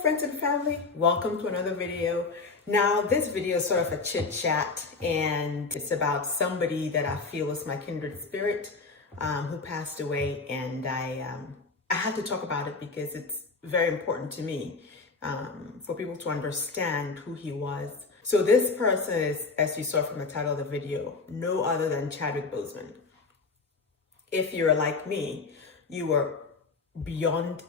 friends and family, welcome to another video. Now this video is sort of a chit chat, and it's about somebody that I feel is my kindred spirit who passed away, and I had to talk about it because it's very important to me for people to understand who he was. So this person is, as you saw from the title of the video, no other than Chadwick Boseman. If you're like me, you were beyond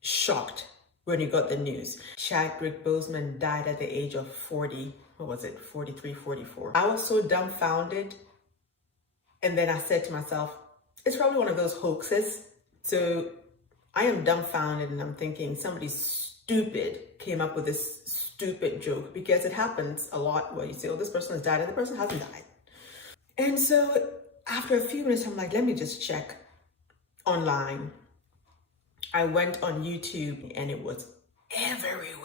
shocked when you got the news. Chadwick Boseman died at the age of 40, what was it, 43, 44. I was so dumbfounded, and then I said to myself, it's probably one of those hoaxes. So I am dumbfounded, and I'm thinking somebody stupid came up with this stupid joke, because it happens a lot where you say, oh, this person has died, and the person hasn't died. And so after a few minutes, I'm like, let me just check online. I went on YouTube and it was everywhere.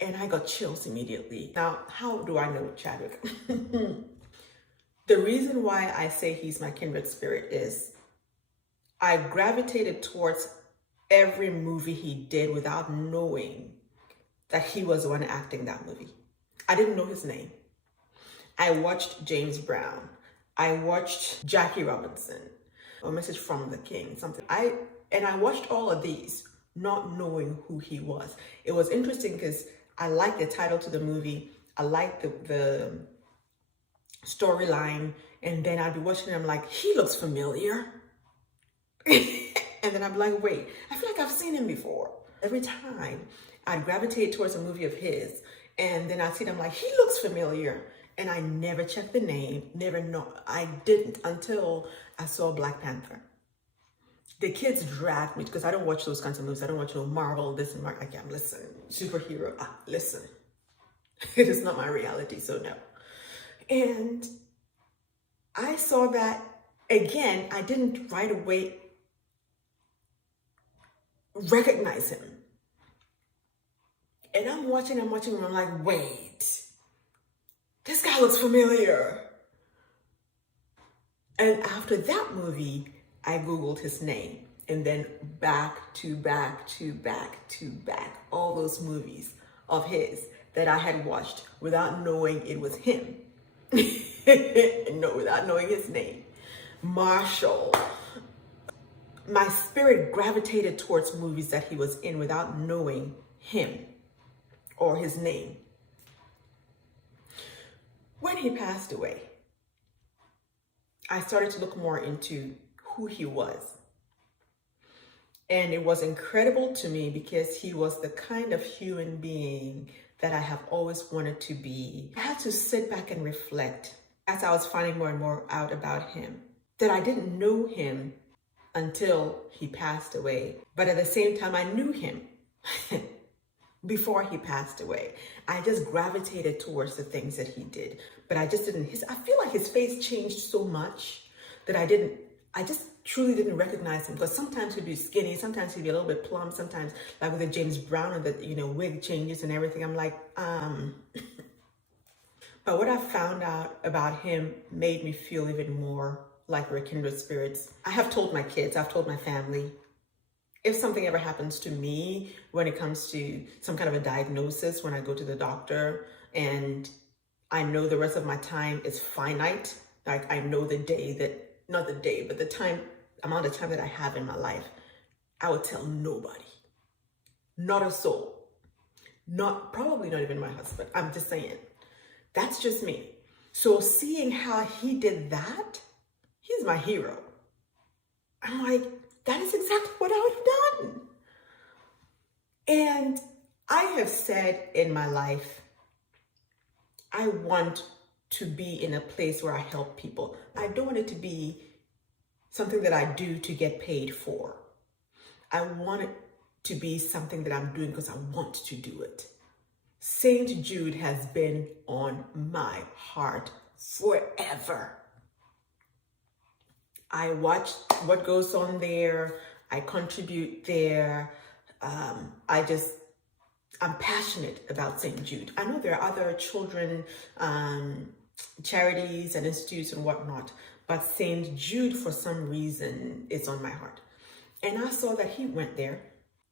And I got chills immediately. Now, how do I know Chadwick? The reason why I say he's my kindred spirit is I gravitated towards every movie he did without knowing that he was the one acting that movie. I didn't know his name. I watched James Brown. I watched Jackie Robinson, A Message from the King, something. I watched all of these not knowing who he was. It was interesting because I liked the title to the movie. I liked the storyline. And then I'd be watching it, I'm like, he looks familiar. And then I'd be like, wait, I feel like I've seen him before. Every time I'd gravitate towards a movie of his, and then I'd see them like, he looks familiar. And I never checked the name, never know. I didn't until I saw Black Panther. The kids dragged me, because I don't watch those kinds of movies. I don't watch Marvel, this and Marvel. Again, listen, superhero, listen. It is not my reality, so no. And I saw that, again, I didn't right away recognize him. And I'm watching, and I'm like, wait. This guy looks familiar. And after that movie, I Googled his name, and then back to back, all those movies of his that I had watched without knowing it was him. No, without knowing his name. Marshall. My spirit gravitated towards movies that he was in without knowing him or his name. When he passed away, I started to look more into who he was. And it was incredible to me, because he was the kind of human being that I have always wanted to be. I had to sit back and reflect as I was finding more and more out about him, that I didn't know him until he passed away. But at the same time, I knew him before he passed away. I just gravitated towards the things that he did, but I just didn't, I feel like his face changed so much that I just truly didn't recognize him, because sometimes he'd be skinny, sometimes he'd be a little bit plump, sometimes like with the James Brown and the, wig changes and everything, I'm like, But what I found out about him made me feel even more like we're kindred spirits. I have told my kids, I've told my family, if something ever happens to me when it comes to some kind of a diagnosis, when I go to the doctor and I know the rest of my time is finite, like I know the day that, not the day, but the amount of time that I have in my life, I would tell nobody, not a soul, probably not even my husband. I'm just saying, that's just me. So seeing how he did that, he's my hero. I'm like, that is exactly what I would have done. And I have said in my life, I want to be in a place where I help people. I don't want it to be something that I do to get paid for. I want it to be something that I'm doing because I want to do it. St. Jude has been on my heart forever. I watch what goes on there. I contribute there. I'm passionate about St. Jude. I know there are other children charities and institutes and whatnot, but St. Jude, for some reason, is on my heart. And I saw that he went there.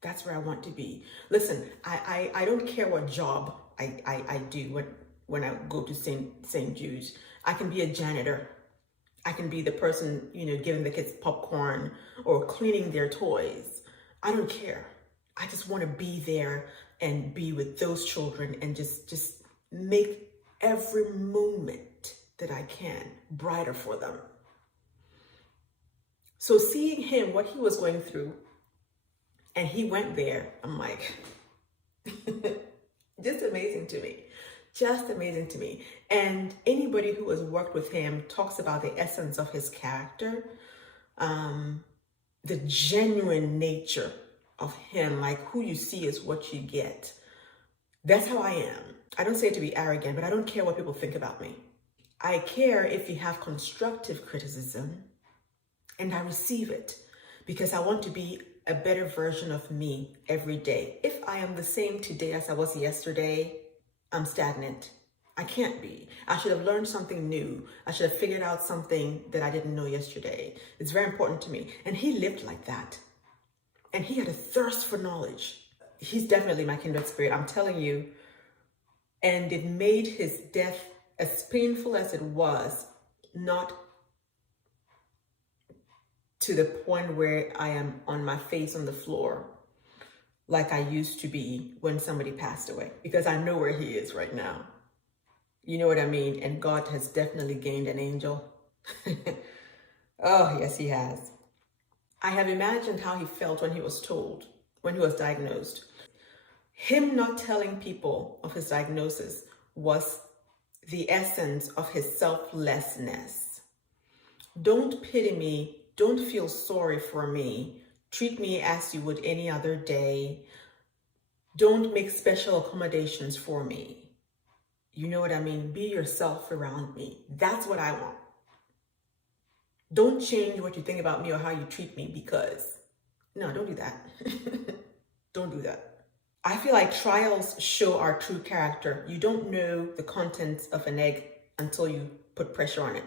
That's where I want to be. Listen, I don't care what job I do when I go to St. Jude's. I can be a janitor. I can be the person, giving the kids popcorn or cleaning their toys. I don't care. I just want to be there and be with those children and just make every moment that I can brighter for them. So seeing him, what he was going through, and he went there, I'm like, just amazing to me. Just amazing to me. And anybody who has worked with him talks about the essence of his character, the genuine nature of him, like who you see is what you get. That's how I am. I don't say it to be arrogant, but I don't care what people think about me. I care if you have constructive criticism, and I receive it because I want to be a better version of me every day. If I am the same today as I was yesterday, I'm stagnant. I can't be. I should have learned something new. I should have figured out something that I didn't know yesterday. It's very important to me. And he lived like that. And he had a thirst for knowledge. He's definitely my kindred spirit, I'm telling you. And it made his death, as painful as it was, not to the point where I am on my face on the floor like I used to be when somebody passed away, because I know where he is right now. You know what I mean? And God has definitely gained an angel. Oh, yes, he has. I have imagined how he felt when he was told, when he was diagnosed. Him not telling people of his diagnosis was the essence of his selflessness. Don't pity me. Don't feel sorry for me. Treat me as you would any other day. Don't make special accommodations for me. You know what I mean? Be yourself around me. That's what I want. Don't change what you think about me or how you treat me because, no, don't do that. Don't do that. I feel like trials show our true character. You don't know the contents of an egg until you put pressure on it.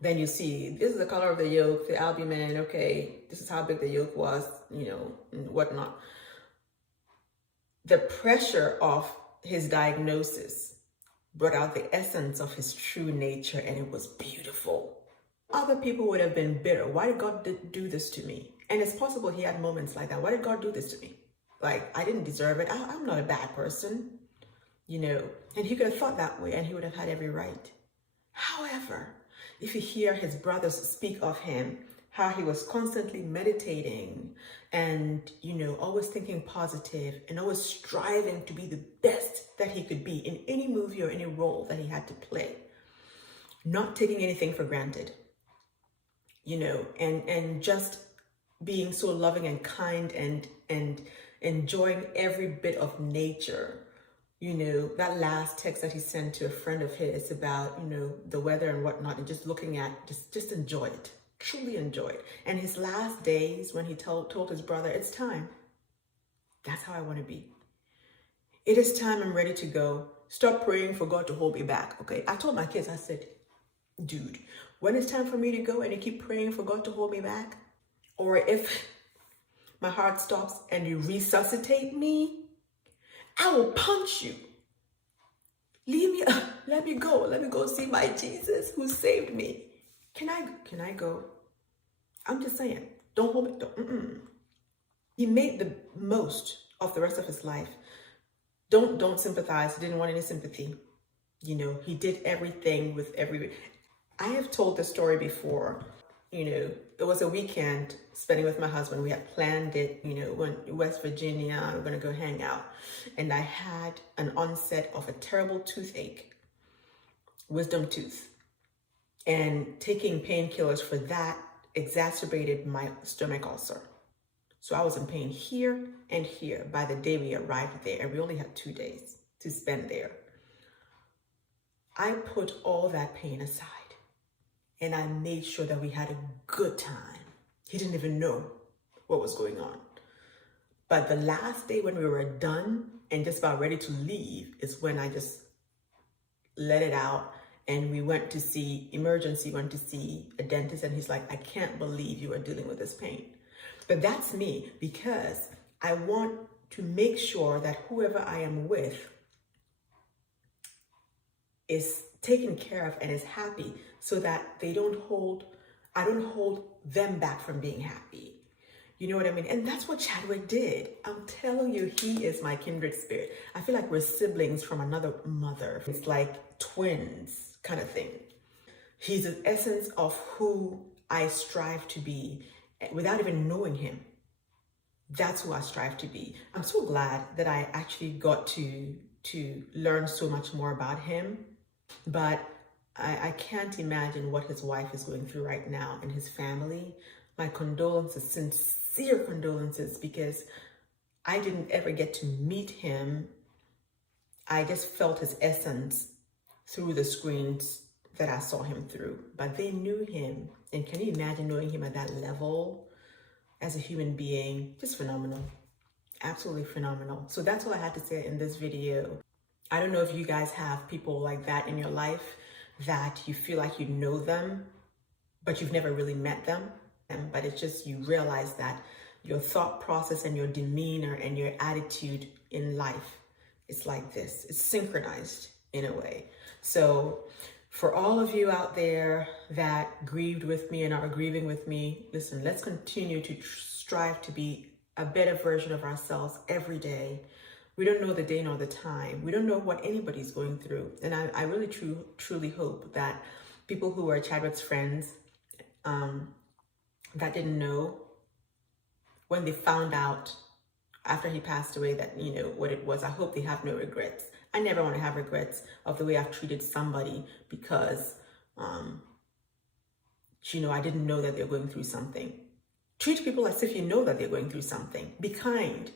Then you see, this is the color of the yolk, the albumin, okay, this is how big the yolk was, and whatnot. The pressure of his diagnosis brought out the essence of his true nature, and it was beautiful. Other people would have been bitter. Why did God do this to me? And it's possible he had moments like that. Why did God do this to me? Like, I didn't deserve it. I'm not a bad person, and he could have thought that way, and he would have had every right. However, if you hear his brothers speak of him, how he was constantly meditating and, always thinking positive and always striving to be the best that he could be in any movie or any role that he had to play, not taking anything for granted, and just being so loving and kind and enjoying every bit of nature. That last text that he sent to a friend of his about, the weather and whatnot, and just looking at, just enjoy it, truly enjoy it. And his last days when he told his brother, it's time. That's how I want to be. It is time. I'm ready to go. Stop praying for God to hold me back. Okay. I told my kids, I said, dude, when it's time for me to go and you keep praying for God to hold me back, or if my heart stops and you resuscitate me, I will punch you. Leave me, let me go. Let me go see my Jesus who saved me. Can I go? I'm just saying, don't hold me. He made the most of the rest of his life. Don't sympathize. He didn't want any sympathy. He did everything with I have told this story before. It was a weekend spending with my husband. We had planned it, when West Virginia, we're going to go hang out. And I had an onset of a terrible toothache, wisdom tooth. And taking painkillers for that exacerbated my stomach ulcer. So I was in pain here and here by the day we arrived there. And we only had 2 days to spend there. I put all that pain aside. And I made sure that we had a good time. He didn't even know what was going on. But the last day when we were done and just about ready to leave is when I just let it out and we went to see a dentist, and he's like, I can't believe you are dealing with this pain. But that's me, because I want to make sure that whoever I am with is taken care of and is happy, so that I don't hold them back from being happy. You know what I mean? And that's what Chadwick did. I'm telling you, he is my kindred spirit. I feel like we're siblings from another mother. It's like twins kind of thing. He's the essence of who I strive to be without even knowing him. That's who I strive to be. I'm so glad that I actually got to learn so much more about him, but I can't imagine what his wife is going through right now and his family. My condolences, sincere condolences, because I didn't ever get to meet him. I just felt his essence through the screens that I saw him through, but they knew him. And can you imagine knowing him at that level as a human being? Just phenomenal, absolutely phenomenal. So that's all I had to say in this video. I don't know if you guys have people like that in your life, that you feel like you know them, but you've never really met them. But it's just, you realize that your thought process and your demeanor and your attitude in life is like this. It's synchronized in a way. So for all of you out there that grieved with me and are grieving with me, listen, let's continue to strive to be a better version of ourselves every day. We don't know the day nor the time. We don't know what anybody's going through. And I really truly hope that people who are Chadwick's friends, that didn't know, when they found out after he passed away that, you know, what it was, I hope they have no regrets. I never want to have regrets of the way I've treated somebody because, you know, I didn't know that they're going through something. Treat people as if you know that they're going through something. Be kind,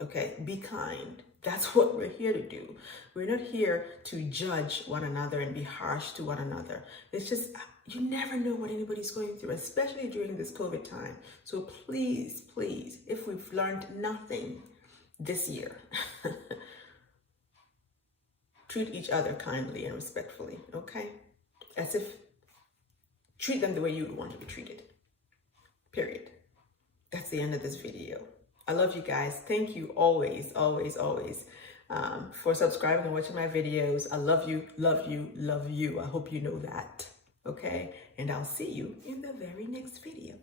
okay? Be kind. That's what we're here to do. We're not here to judge one another and be harsh to one another. It's just, you never know what anybody's going through, especially during this COVID time. So please, please, if we've learned nothing this year, treat each other kindly and respectfully, okay? As if, treat them the way you would want to be treated, period. That's the end of this video. I love you guys. Thank you always, always, always for subscribing and watching my videos. I love you, love you, love you. I hope you know that, okay? And I'll see you in the very next video.